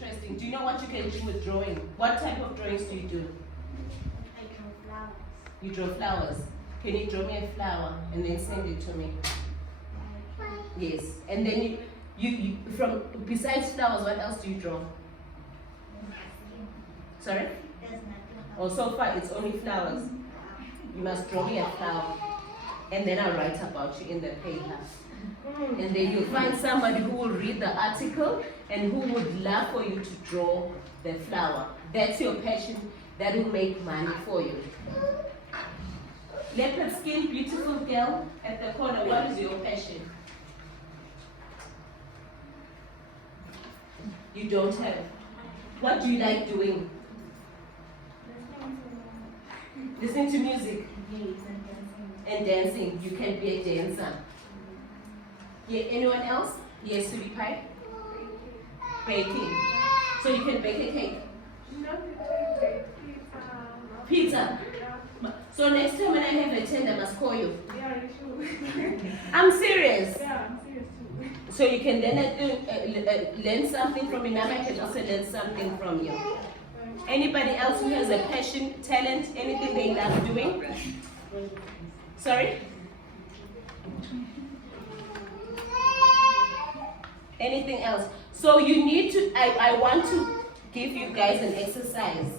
interesting. Do you know what you can do with drawing? What type of drawings do you do? I draw flowers. You draw flowers. Can you draw me a flower and then send it to me? Yes. And then you from besides flowers, what else do you draw? Sorry? There's nothing. Oh, so far it's only flowers. You must draw me a flower, and then I'll write about you in the paper. And then you'll find somebody who will read the article and who would love for you to draw the flower. That's your passion. That will make money for you. Leopard skin, beautiful girl at the corner. What is your passion? You don't have. What do you like doing? Listening to music and dancing. You can be a dancer. Yeah, anyone else? Yes, sweetie pie? Baking. So you can bake a cake? Pizza. So next time when I have a tent, I must call you. Yeah, you should. I'm serious. Yeah, I'm serious too. So you can then learn something from me. Now I can also learn something from you. Anybody else who has a passion, talent, anything they love doing? Sorry? Anything else? So you need to, I want to give you guys an exercise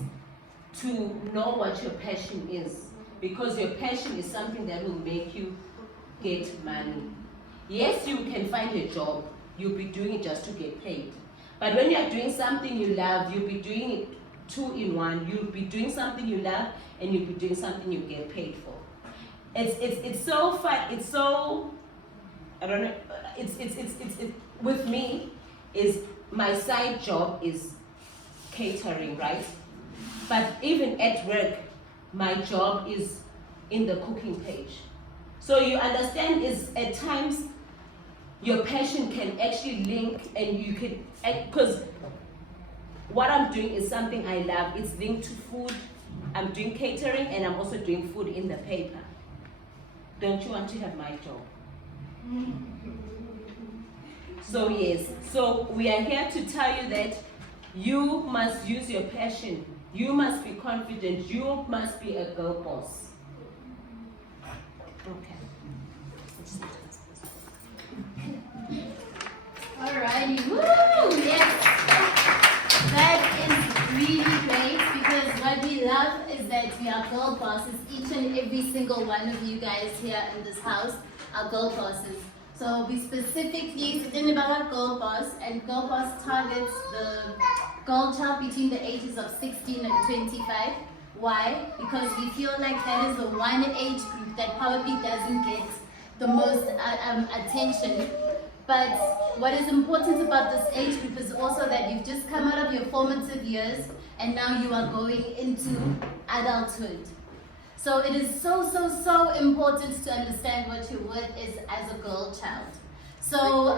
to know what your passion is. Because your passion is something that will make you get money. Yes, you can find a job. You'll be doing it just to get paid. But when you're doing something you love, you'll be doing it 2 in 1. You'll be doing something you love and you'll be doing something you get paid for. It's so fun. It's so, I don't know. It's with me is my side job is catering, right? But even at work, my job is in the cooking page. So you understand is at times your passion can actually link and you can, because what I'm doing is something I love. It's linked to food. I'm doing catering and I'm also doing food in the paper. Don't you want to have my job? So yes, so we are here to tell you that you must use your passion. You must be confident. You must be a girl boss. Okay. Alrighty, woo! Yes! That is really great because what we love is that we are girl bosses. Each and every single one of you guys here in this house are girl bosses. So we specifically sitting about girl boss, and girl boss targets the girl child between the ages of 16 and 25. Why? Because we feel like that is the one age group that probably doesn't get the most attention. But what is important about this age group is also that you've just come out of your formative years and now you are going into adulthood. So it is so important to understand what your worth is as a girl child. So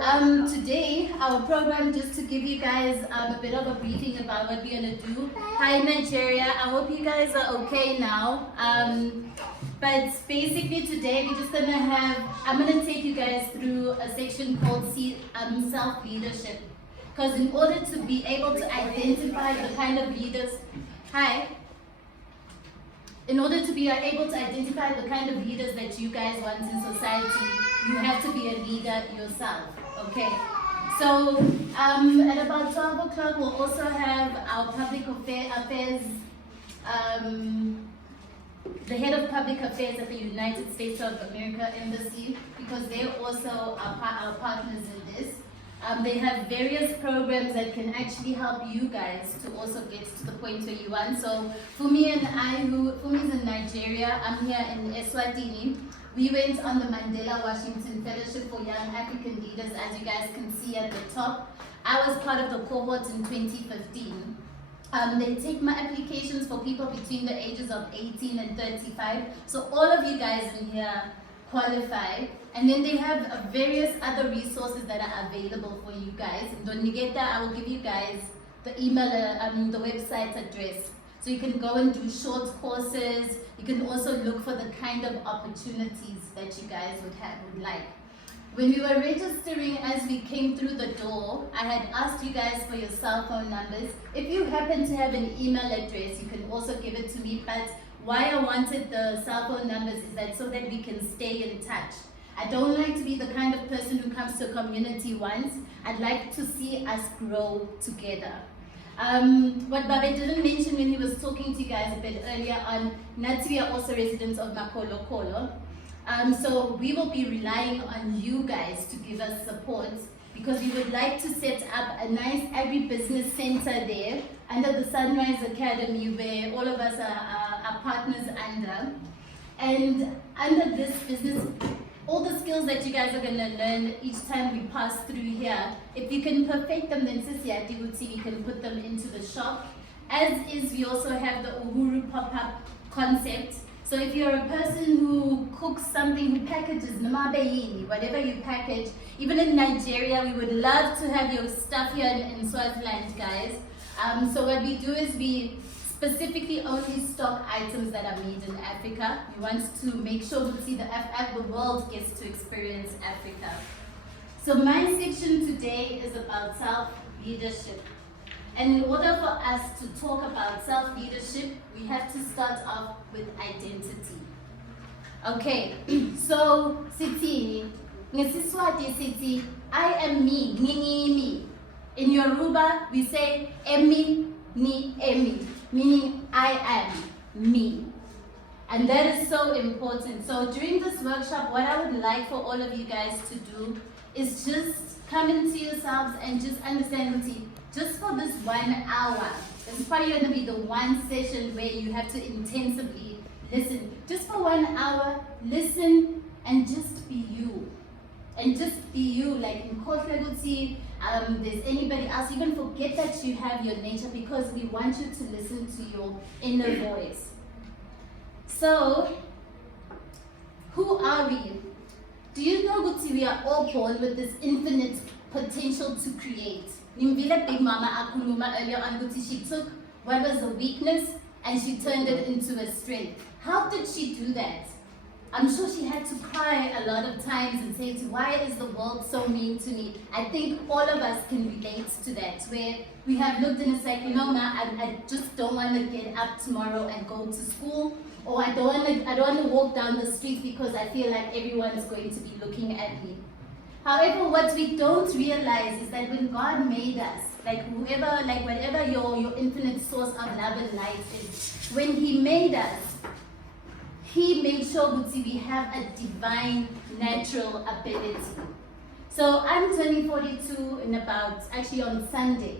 today, our program, just to give you guys a bit of a briefing about what we're going to do. Hi Nigeria, I hope you guys are okay now. But basically today, we're just going to I'm going to take you guys through a section called self-leadership. Because in order to be able to identify the kind of leaders, in order to be able to identify the kind of leaders that you guys want in society, you have to be a leader yourself, okay? So at about 12 o'clock, we'll also have our public affairs, the head of public affairs at the United States of America Embassy, because they're also our partners in this. They have various programs that can actually help you guys to also get to the point where you want. So Fumi and I, Fumi's in Nigeria, I'm here in Eswatini. We went on the Mandela Washington Fellowship for Young African Leaders, as you guys can see at the top. I was part of the cohort in 2015. They take my applications for people between the ages of 18 and 35. So all of you guys in here qualify. And then they have various other resources that are available for you guys. And when you get that, I will give you guys the email, the website address. So you can go and do short courses. You can also look for the kind of opportunities that you guys would like. When we were registering as we came through the door, I had asked you guys for your cell phone numbers. If you happen to have an email address, you can also give it to me, but why I wanted the cell phone numbers is that so that we can stay in touch. I don't like to be the kind of person who comes to a community once. I'd like to see us grow together. What Babe didn't mention when he was talking to you guys a bit earlier on, we are also residents of Makolo Kolo. So we will be relying on you guys to give us support because we would like to set up a nice agribusiness center there under the Sunrise Academy where all of us are partners under. And under this business, all the skills that you guys are going to learn each time we pass through here, if you can perfect them, then siSwati would see we can put them into the shop. As is, we also have the Uhuru pop-up concept. So if you're a person who cooks something, who packages, whatever you package, even in Nigeria, we would love to have your stuff here in Swaziland, guys. So what we do is we specifically only stock items that are made in Africa. We want to make sure the world gets to experience Africa. So my section today is about self-leadership. And in order for us to talk about self-leadership, we have to start off with identity. Okay, so sithi, ngesiswati sithi, I am me, Ngi Ngimi. In Yoruba, we say Emi Ni Emi, meaning I am me. And that is so important. So during this workshop, what I would like for all of you guys to do is just come into yourselves and just understand, just for this 1 hour, this is probably going to be the one session where you have to intensively listen. Just for 1 hour, listen and just be you. And just be you, like in Kotlekuti, there's anybody else, even forget that you have your nature because we want you to listen to your inner voice. So, who are we? Do you know, Guti, we are all born with this infinite potential to create. Nimvile Big Mama Akuluma earlier on, Guti, she took what was a weakness and she turned it into a strength. How did she do that? I'm sure she had to cry a lot of times and say, why is the world so mean to me? I think all of us can relate to that, where we have looked and it's like, you know, I just don't want to get up tomorrow and go to school, or I don't want to walk down the street because I feel like everyone is going to be looking at me. However, what we don't realize is that when God made us, like whoever, like whatever your infinite source of love and light is, when He made us, He made sure we have a divine natural ability. So I'm turning 42 in actually on Sunday.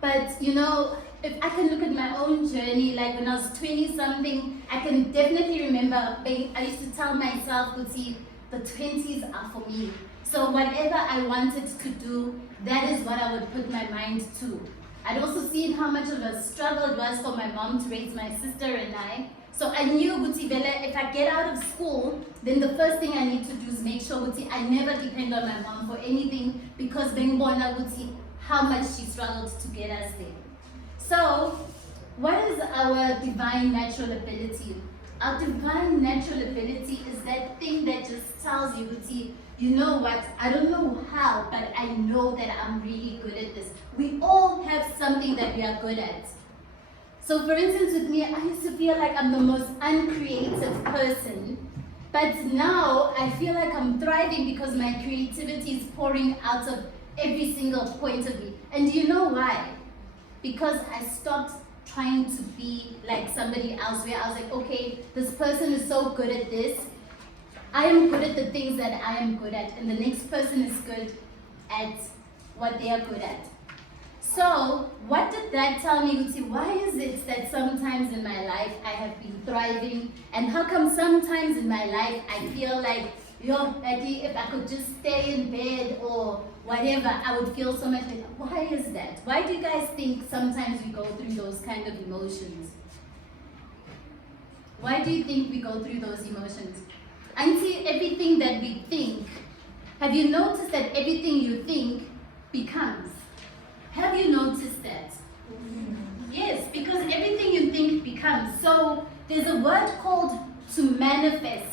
But you know, if I can look at my own journey, like when I was 20 something, I can definitely remember I used to tell myself, the 20s are for me. So whatever I wanted to do, that is what I would put my mind to. I'd also seen how much of a struggle it was for my mom to raise my sister and I. So I knew, if I get out of school, then the first thing I need to do is make sure, I never depend on my mom for anything because how much she struggled to get us there. So, what is our divine natural ability? Our divine natural ability is that thing that just tells you, you know what, I don't know how, but I know that I'm really good at this. We all have something that we are good at. So for instance, with me, I used to feel like I'm the most uncreative person, but now I feel like I'm thriving because my creativity is pouring out of every single point of me. And do you know why? Because I stopped trying to be like somebody else, where I was like, okay, this person is so good at this. I am good at the things that I am good at, and the next person is good at what they are good at. So, what did that tell me? Why is it that sometimes in my life I have been thriving, and how come sometimes in my life I feel like, if I could just stay in bed or whatever, I would feel so much better. Why is that? Why do you guys think sometimes we go through those kind of emotions? Why do you think we go through those emotions? Auntie, everything that we think, have you noticed that everything you think becomes? Have you noticed that? Yes, because everything you think becomes. So there's a word called to manifest.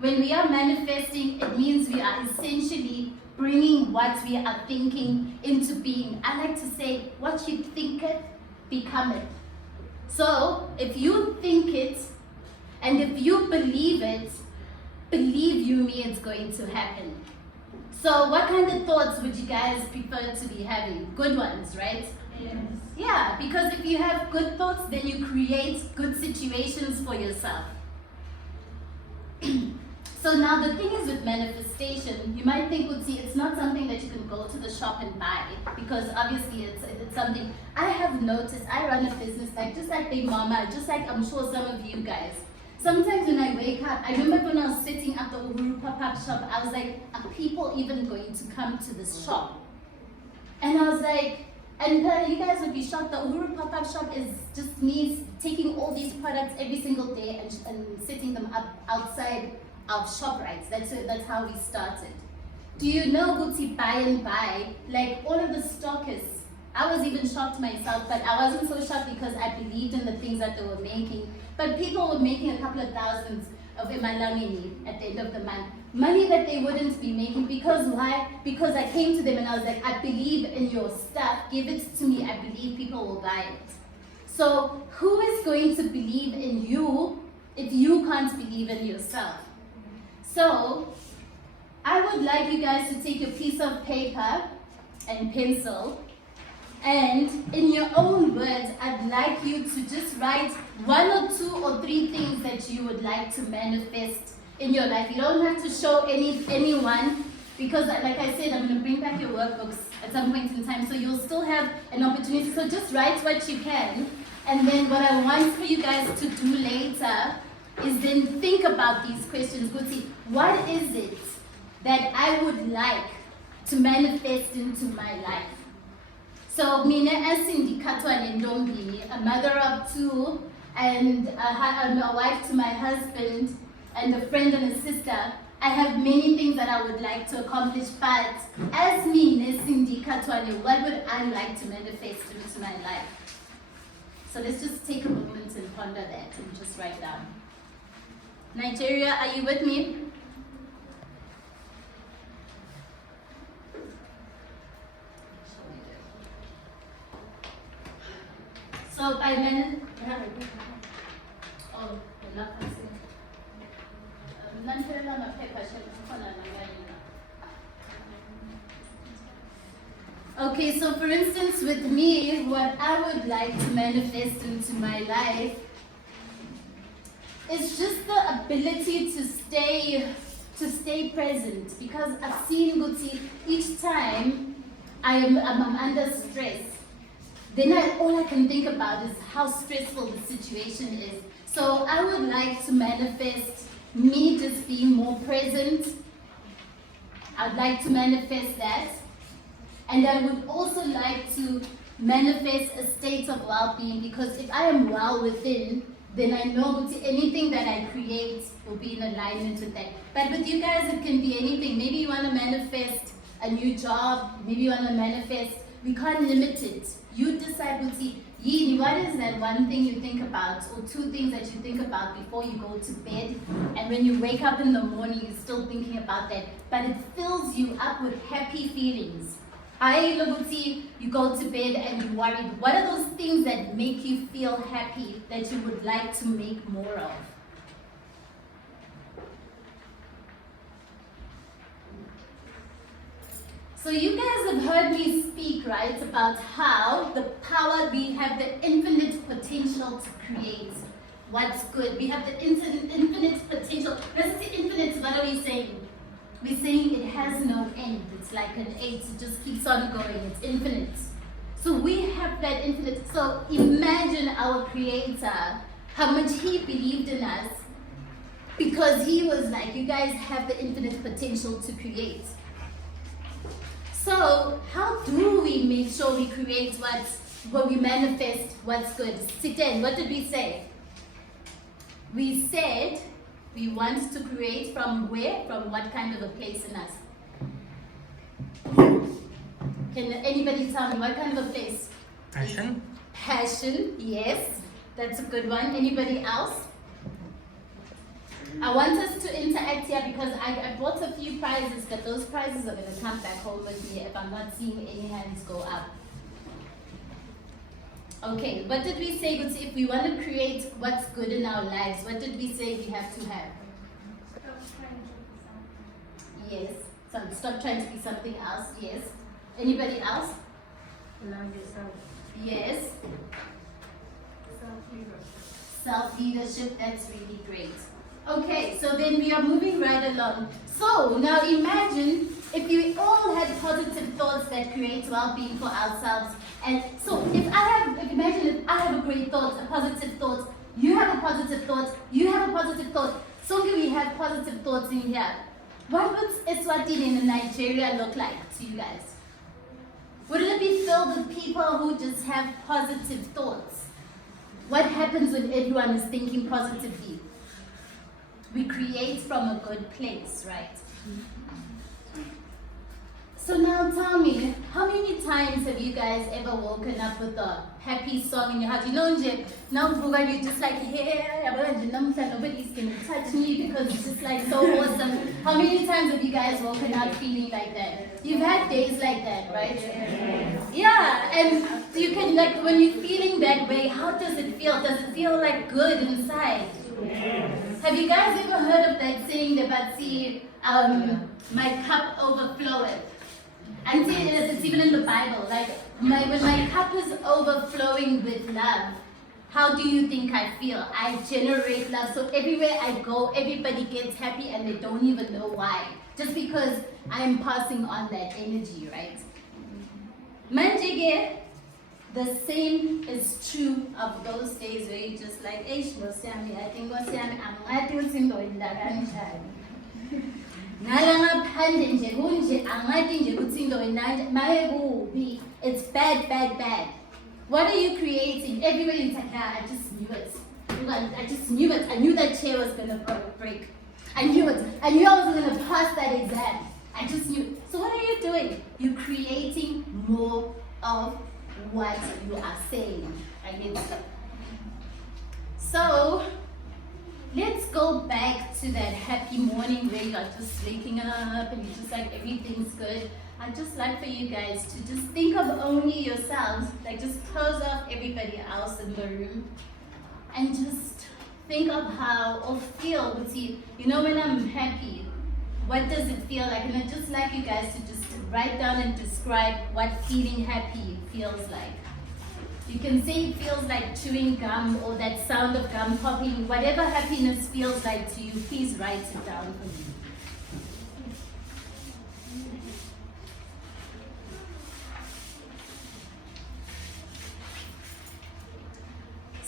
When we are manifesting, it means we are essentially bringing what we are thinking into being. I like to say, what you think it, become it. So, if you think it, and if you believe it, believe you me, it's going to happen. So, what kind of thoughts would you guys prefer to be having? Good ones, right? Yes. Yeah, because if you have good thoughts, then you create good situations for yourself. So now the thing is with manifestation, you might think, well, see, it's not something that you can go to the shop and buy, because obviously it's something I have noticed. I run a business just like Big Mama, just like I'm sure some of you guys. Sometimes when I wake up, I remember when I was sitting at the Uhuru pop-up shop, I was like, are people even going to come to this shop? And I was like, and you guys would be shocked, the Uhuru pop-up shop is just me taking all these products every single day and setting them up outside of ShopRite. That's how we started. Do you know, Guti, by and by, like all of the stockists, I was even shocked myself, but I wasn't so shocked because I believed in the things that they were making. But people were making a couple of thousands of imalangini at the end of the month. Money that they wouldn't be making, because why? Because I came to them and I was like, I believe in your stuff, give it to me, I believe people will buy it. So who is going to believe in you if you can't believe in yourself? So I would like you guys to take a piece of paper and pencil, and in your own words, I'd like you to just write 1 or 2 or 3 things that you would like to manifest in your life. You don't have to show anyone, because like I said, I'm going to bring back your workbooks at some point in time, so you'll still have an opportunity. So just write what you can, and then what I want for you guys to do later is then think about these questions. Guti, what is it that I would like to manifest into my life? So, mina asindikatwa nendombi, a mother of 2, and a wife to my husband, and a friend and a sister. I have many things that I would like to accomplish, but as me, nesindikatwa, what would I like to manifest into my life? So let's just take a moment and ponder that and just write down. Nigeria, are you with me? So by then, oh, okay, so for instance, with me, what I would like to manifest into my life is just the ability to stay present, because I've seen Guti each time I'm under stress. Then all I can think about is how stressful the situation is. So I would like to manifest me just being more present. I'd like to manifest that. And I would also like to manifest a state of well-being, because if I am well within, then I know anything that I create will be in alignment with that. But with you guys, it can be anything. Maybe you want to manifest a new job. Maybe you want to manifest, we can't limit it. You decide, Yini, what is that one thing you think about, or 2 things that you think about before you go to bed, and when you wake up in the morning, you're still thinking about that, but it fills you up with happy feelings. You go to bed and you're worried. What are those things that make you feel happy that you would like to make more of? So you guys have heard me speak, right, about how the power, we have the infinite potential to create what's good. We have the infinite potential. Let's say infinite, what are we saying? We're saying it has no end. It's like an 8, it just keeps on going, it's infinite. So we have that infinite. So imagine our Creator, how much He believed in us, because He was like, you guys have the infinite potential to create. So how do we make sure we create what we manifest what's good? Siten, what did we say? We said we want to create from where? From what kind of a place in us? Can anybody tell me what kind of a place? Passion. Passion, yes. That's a good one. Anybody else? I want us to interact here because I bought a few prizes, but those prizes are going to come back home with me if I'm not seeing any hands go up. Okay, what did we say? If we want to create what's good in our lives, what did we say we have to have? Stop trying to be something. Yes. So stop trying to be something else. Yes. Anybody else? Love yourself. Yes. Self-leadership. Self-leadership, that's really great. Okay, so then we are moving right along. So now imagine if we all had positive thoughts that create well-being for ourselves. And so imagine if I have a great thought, a positive thought, you have a positive thought, you have a positive thought, so we have positive thoughts in here. What would Eswatini in Nigeria look like to you guys? Would it be filled with people who just have positive thoughts? What happens when everyone is thinking positively? We create from a good place, right? So now tell me, how many times have you guys ever woken up with a happy song in your heart? You know, now you're just like, yeah, nobody's gonna touch me because it's just like so awesome. How many times have you guys woken up feeling like that? You've had days like that, right? Yeah, and you can, like, when you're feeling that way, how does it feel? Does it feel like good inside? Have you guys ever heard of that saying about, see, my cup overfloweth? And see, it's even in the Bible, like, when my cup is overflowing with love, how do you think I feel? I generate love, so everywhere I go, everybody gets happy and they don't even know why. Just because I'm passing on that energy, right? Manjige, the same is true of those days where you're just like, eish, no, Sammy, I think what's Sammy, I'm not using the it's bad, bad, bad. What are you creating? Everywhere you take, I just knew it. I just knew it. I knew that chair was gonna break. I knew it. I knew I was gonna pass that exam. I just knew. So what are you doing? You're creating more of what you are saying. I get it. So let's go back to that happy morning where you are just waking up and you're just like everything's good. I'd just like for you guys to just think of only yourselves, like just close off everybody else in the room and just think of how or feel with you. You know, when I'm happy, what does it feel like? And I'd just like you guys to just write down and describe what feeling happy feels like. You can say it feels like chewing gum or that sound of gum popping. Whatever happiness feels like to you, please write it down for me.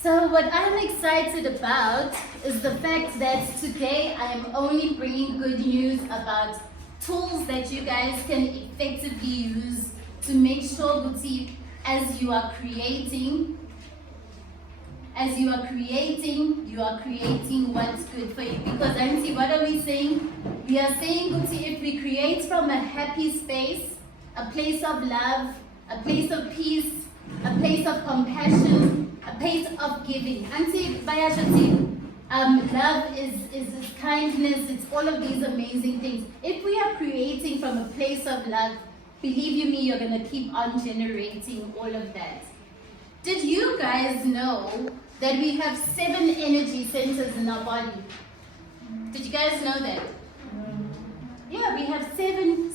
So what I'm excited about is the fact that today I am only bringing good news about tools that you guys can effectively use to make sure, Guti, as you are creating what's good for you. Because Auntie, what are we saying? We are saying, Guti, if we create from a happy space, a place of love, a place of peace, a place of compassion, a place of giving. Auntie, Bayashati, love is kindness, it's all of these amazing things. If we are creating from a place of love, believe you me, you're going to keep on generating all of that. Did you guys know that we have 7 energy centers in our body? Did you guys know that? Yeah, we have seven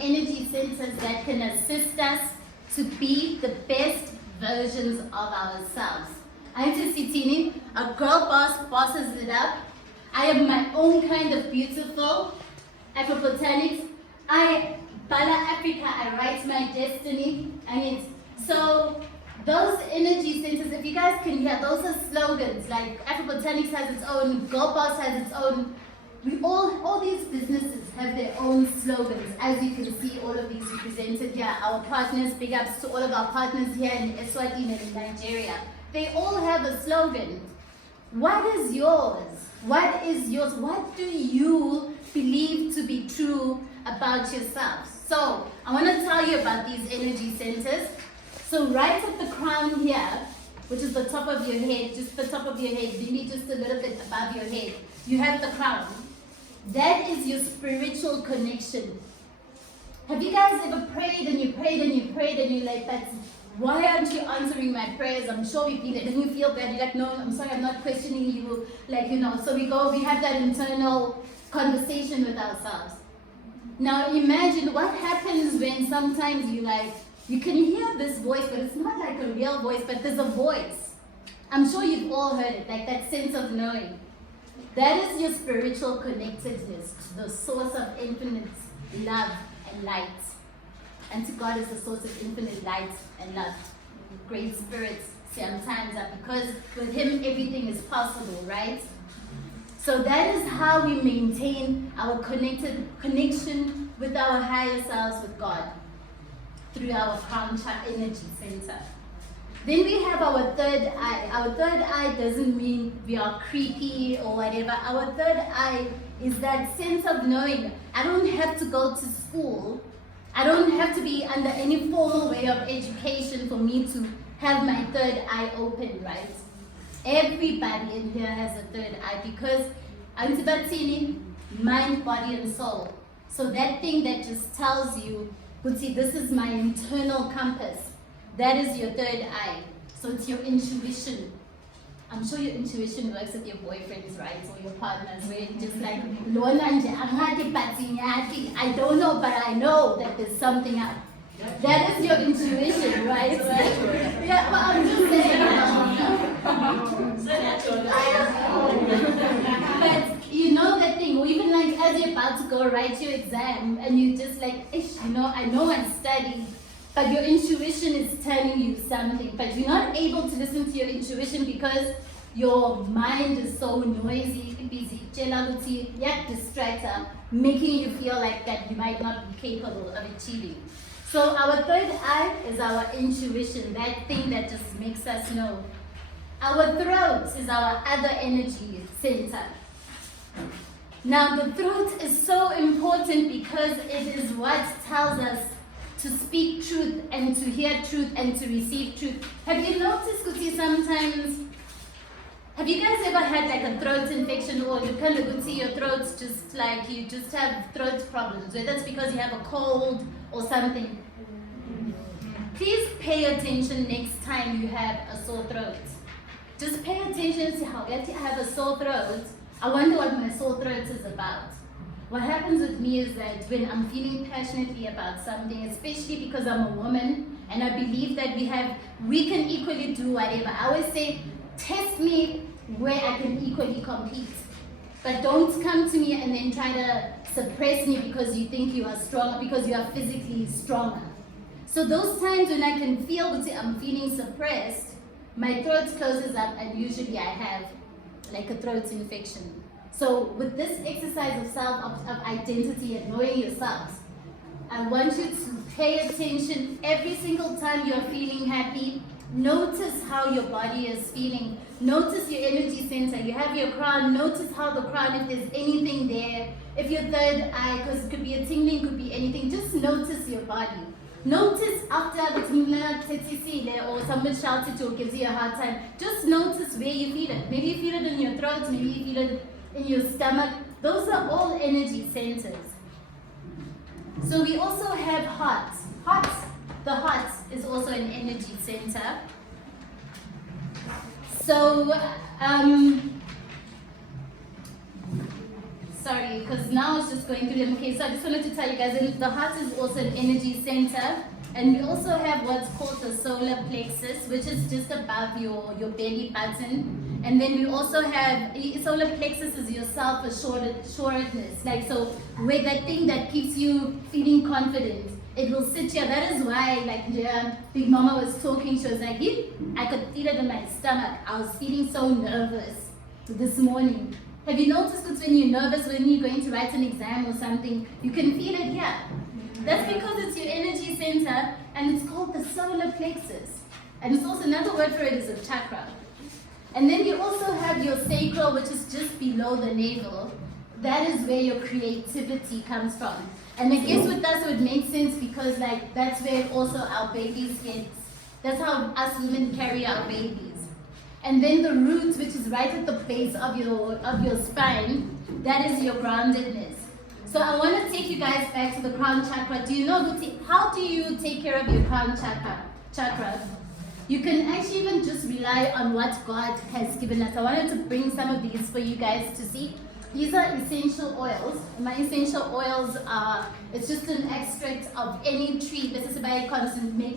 energy centers that can assist us to be the best versions of ourselves. I'm Sitini, a girl boss bosses it up. I am my own kind of beautiful. Afro-botanics. Bala Africa, I write my destiny. So those energy centers, if you guys can hear, those are slogans. Like Afro-botanics has its own, Girl Boss has its own. All these businesses have their own slogans. As you can see, all of these represented here. Our partners, big ups to all of our partners here in Eswatini and in Nigeria. They all have a slogan. What is yours? What is yours? What do you believe to be true about yourself? So I want to tell you about these energy centers. So right at the crown here, which is the top of your head, just the top of your head, maybe just a little bit above your head. You have the crown. That is your spiritual connection. Have you guys ever prayed and you prayed and you prayed and you're like, why aren't you answering my prayers? I'm sure we feel it. And you feel bad. You're like, no, I'm sorry, I'm not questioning you. Like, so we have that internal conversation with ourselves. Now imagine what happens when sometimes you can hear this voice, but it's not like a real voice, but there's a voice. I'm sure you've all heard it, like that sense of knowing. That is your spiritual connectedness to the source of infinite love and light. And to God is the source of infinite light and love. Great spirits sometimes are, because with Him everything is possible, right? So that is how we maintain our connection with our higher selves, with God, through our crown chakra energy center. Then we have our third eye. Our third eye doesn't mean we are creepy or whatever. Our third eye is that sense of knowing. I don't have to go to school. I don't have to be under any formal way of education for me to have my third eye open, right? Everybody in here has a third eye, because Antibatini, mind, body, and soul. So that thing that just tells you, see, this is my internal compass. That is your third eye. So it's your intuition. I'm sure your intuition works with your boyfriends, right? Or your partners, where you're just like, I don't know, but I know that there's something up. That is your intuition, right? Yeah, but I'm just saying. But you know that thing, or even like as you're about to go write your exam, and you just like, I know I studied, but your intuition is telling you something, but you're not able to listen to your intuition because your mind is so noisy, busy, distractor, making you feel like that you might not be capable of achieving. So our third eye is our intuition, that thing that just makes us know. Our throat is our other energy center. Now the throat is so important because it is what tells us to speak truth and to hear truth and to receive truth. Have you noticed, Kuti, sometimes, have you guys ever had like a throat infection, or you kind of see your throat's just like, you just have throat problems, whether that's because you have a cold or something? Please pay attention next time you have a sore throat. Just pay attention to how I have a sore throat. I wonder what my sore throat is about. What happens with me is that when I'm feeling passionately about something, especially because I'm a woman, and I believe that we can equally do whatever. I always say, test me where I can equally compete. But don't come to me and then try to suppress me because you think you are stronger, because you are physically stronger. So those times when I can feel that I'm feeling suppressed, my throat closes up, and usually I have like a throat infection. So with this exercise of of identity and knowing yourselves, I want you to pay attention every single time you're feeling happy. Notice how your body is feeling. Notice your energy center. You have your crown. Notice how the crown, if there's anything there. If your third eye, because it could be a tingling, could be anything, just notice your body. Notice after the tingling or someone shouted or gives you a hard time, just notice where you feel it. Maybe you feel it in your throat, maybe you feel it in your stomach. Those are all energy centers. So we also have heart. The heart is also an energy center. So, sorry, because now it's just going through them. Okay, so I just wanted to tell you guys that the heart is also an energy center. And we also have what's called the solar plexus, which is just above your belly button. And then we also have, solar plexus is your self-assuredness. Like, so where that thing that keeps you feeling confident, it will sit here. That is why, like, Big Mama was talking, she was like, I could feel it in my stomach. I was feeling so nervous this morning. Have you noticed that when you're nervous, when you're going to write an exam or something, you can feel it here? That's because it's your energy center, and it's called the solar plexus. And it's also, another word for it is a chakra. And then you also have your sacral, which is just below the navel. That is where your creativity comes from. And I guess with us it would make sense because like that's where also our babies get, that's how us women carry our babies. And then the root, which is right at the base of your spine, that is your groundedness. So I want to take you guys back to the crown chakra. Do you know how do you take care of your crown chakra? You can actually even just rely on what God has given us. I wanted to bring some of these for you guys to see. These are essential oils. My essential oils are, it's just an extract of any tree. This is by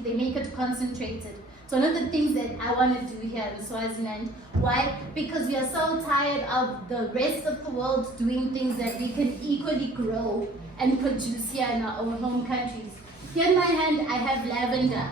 they make it concentrated. So one of the things that I want to do here in Swaziland, why? Because we are so tired of the rest of the world doing things that we can equally grow and produce here in our own home countries. Here in my hand, I have lavender.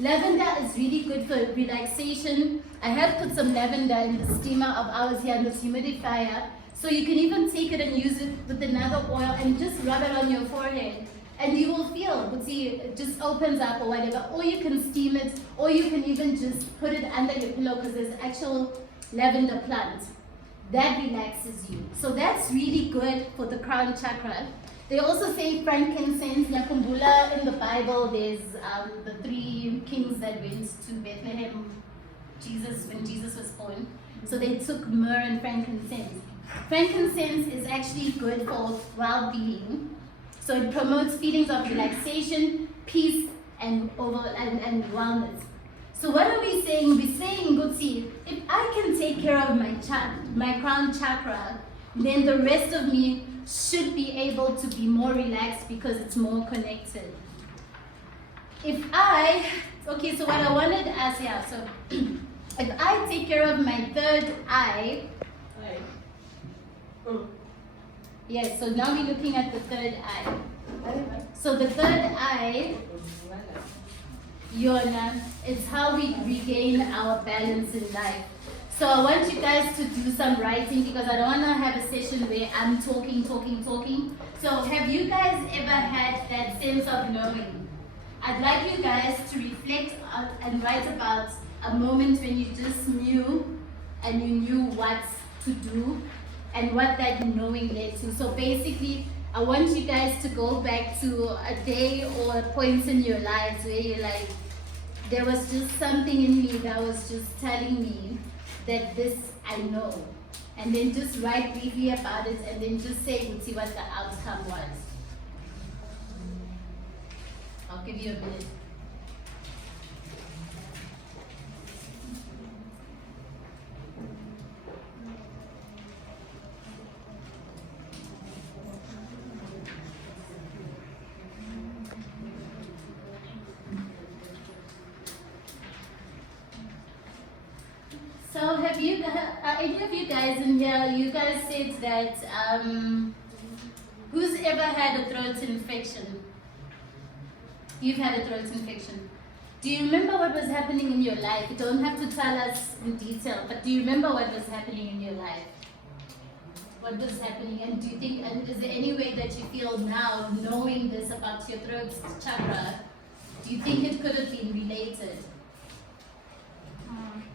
Lavender is really good for relaxation. I have put some lavender in the steamer of ours here in this humidifier. So you can even take it and use it with another oil and just rub it on your forehead. And you will feel, it just opens up or whatever. Or you can steam it, or you can even just put it under your pillow because there's actual lavender plant. That relaxes you. So that's really good for the crown chakra. They also say frankincense. Yakumbula in the Bible, there's the 3 kings that went to Bethlehem when Jesus was born. So they took myrrh and frankincense. Frankincense is actually good for well-being. So it promotes feelings of relaxation, peace, and wellness. So what are we saying? We're saying, Gutsi, if I can take care of my crown chakra, then the rest of me should be able to be more relaxed because it's more connected. So what I wanted to ask, so if I take care of my third eye, yes, so now we're looking at the third eye. So the third eye, Yona, is how we regain our balance in life. So I want you guys to do some writing because I don't want to have a session where I'm talking. So have you guys ever had that sense of knowing? I'd like you guys to reflect and write about a moment when you just knew and you knew what to do and what that knowing led to. So basically, I want you guys to go back to a day or points in your lives where you're like, there was just something in me that was just telling me that this I know. And then just write briefly about it and then just say, we'll see what the outcome was. I'll give you a minute. So have you, any of you guys in here, you guys said that, who's ever had a throat infection? You've had a throat infection. Do you remember what was happening in your life? You don't have to tell us in detail, but do you remember what was happening in your life? What was happening, and do you think, and is there any way that you feel now, knowing this about your throat chakra, do you think it could have been related?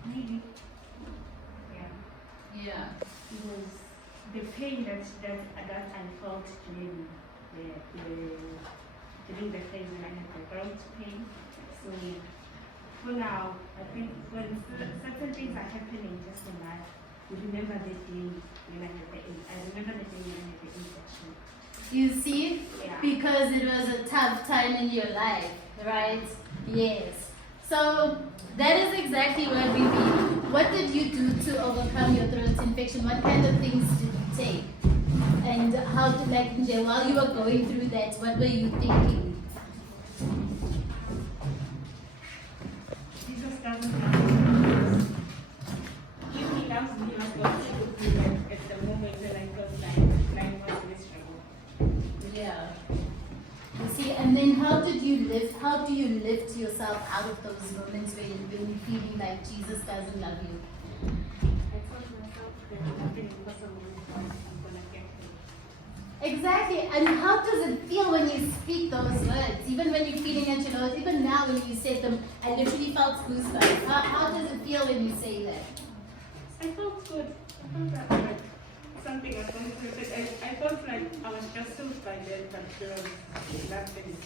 Maybe. Yeah. It was the pain that I felt during the phase when I had the throat pain. So for now, I think when certain things are happening just in life, you remember the day when I had I remember the day when I had the infection. You see? Yeah. Because it was a tough time in your life, right? Yes. So that is exactly what we mean. What did you do to overcome your throat infection? What kind of things did you take? And how to, while you were going through that, what were you thinking? Jesus doesn't love me. If he loves me, he must go through me at the moment when I felt like was miserable. Yeah. You see, and then how do you lift yourself out of those moments when you're feeling like Jesus doesn't love you? I told myself that nothing is possible with God. I'm gonna get him. Exactly. And how does it feel when you speak those words? Even when you're feeling at your nose, even now when you said them, I literally felt goosebumps. How does it feel when you say that? I felt good. I felt that good. Something was going through it. I felt like I was just so by then, but there was nothing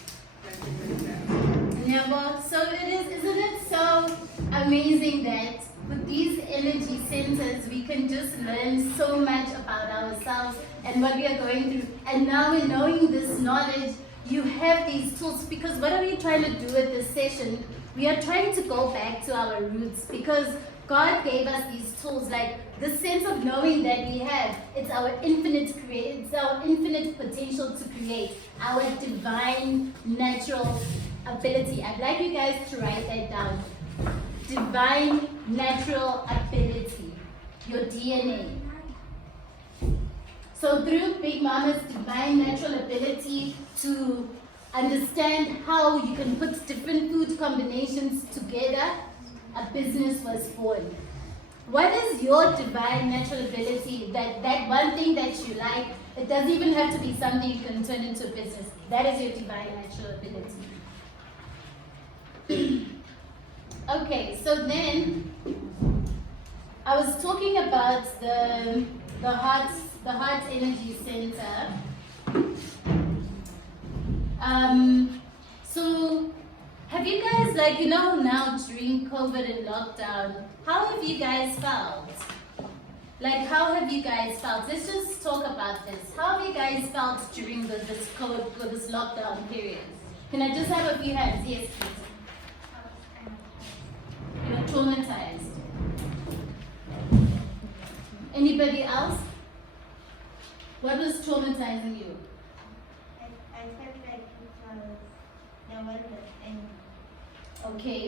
like that. Yeah, well, so it is, isn't it so amazing that with these energy centers, we can just learn so much about ourselves and what we are going through. And now in knowing this knowledge, you have these tools, because what are we trying to do with this session? We are trying to go back to our roots, because God gave us these tools, like the sense of knowing that we have. It's our infinite potential to create, our divine natural ability. I'd like you guys to write that down. Divine natural ability, your DNA. So through Big Mama's divine natural ability to understand how you can put different food combinations together, a business was born. What is your divine natural ability? That one thing that you like, it doesn't even have to be something you can turn into a business. That is your divine natural ability. Okay, so then I was talking about the heart energy center. So have you guys, like, now during COVID and lockdown, how have you guys felt? Like, how have you guys felt? Let's just talk about this. How have you guys felt during this COVID, this lockdown period? Can I just have a few hands? Yes, please. You were traumatized. Anybody else? What was traumatizing you? I felt like it was the world was ending. Okay.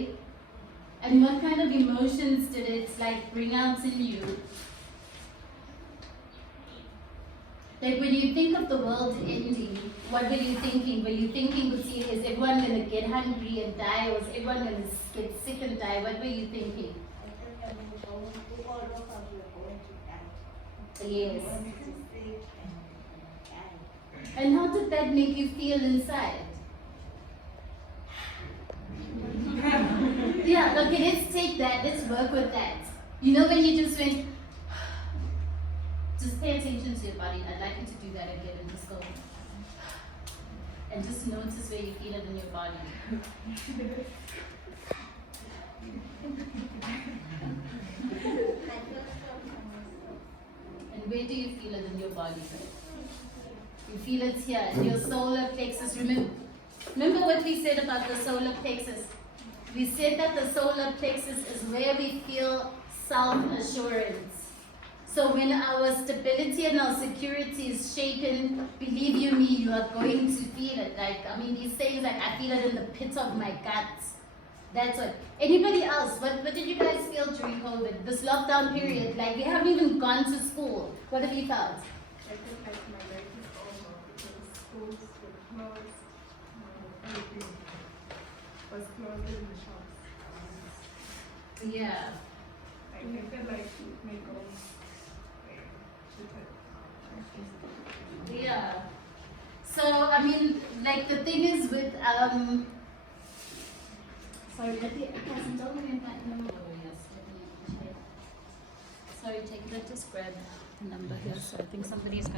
And what kind of emotions did it bring out in you? Like when you think of the world ending, what were you thinking? Were you thinking, is everyone going to get hungry and die, or is everyone going to get sick and die? What were you thinking? I thought we were going to, all of us were going to die. Yes. We wanted to stay and die. And how did that make you feel inside? Yeah, okay, let's take that. Let's work with that. You know when you just went, just pay attention to your body. I'd like you to do that again and just go. And just notice where you feel it in your body. And where do you feel it in your body? You feel it here, in your solar plexus. Remember what we said about the solar plexus? We said that the solar plexus is where we feel self-assurance. So when our stability and our security is shaken, believe you me, you are going to feel it. These sayings I feel it in the pit of my guts. That's what. Anybody else? What did you guys feel during COVID? This lockdown period, we haven't even gone to school. What have you felt? I feel like my life is over because schools were closed, everything was closed in the shops. Yeah. I feel like my goals Yeah. So, the thing is with, sorry, sorry, take it, just grab a number here. So I think somebody's